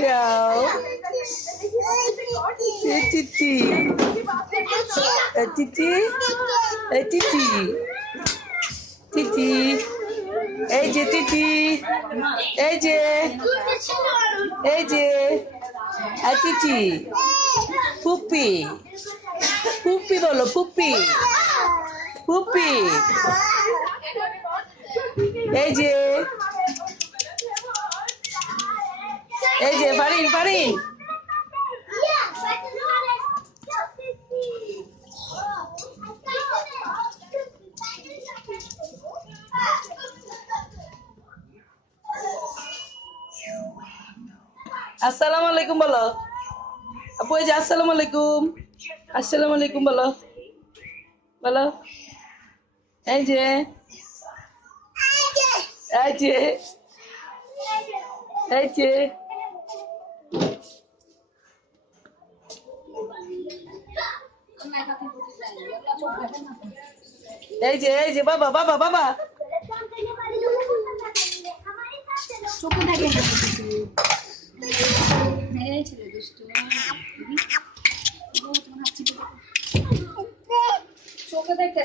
Meow. Hey, Titi. Hey, Titi. Hey, Titi. Titi. Hey, Titi. Hey, Hey, Hey, Titi. Puppy. Puppy bolo, puppy. Puppy. Hey, Farin, Farin. Assalamualaikum bolo. Apu aja assalamualaikum. Assalamualaikum bolo. Bolo. Aje. Aje. Aje. Aje baba baba baba. চোখে দেখে না কিছু মেরে ছিল দুষ্টু চোখে দেখতে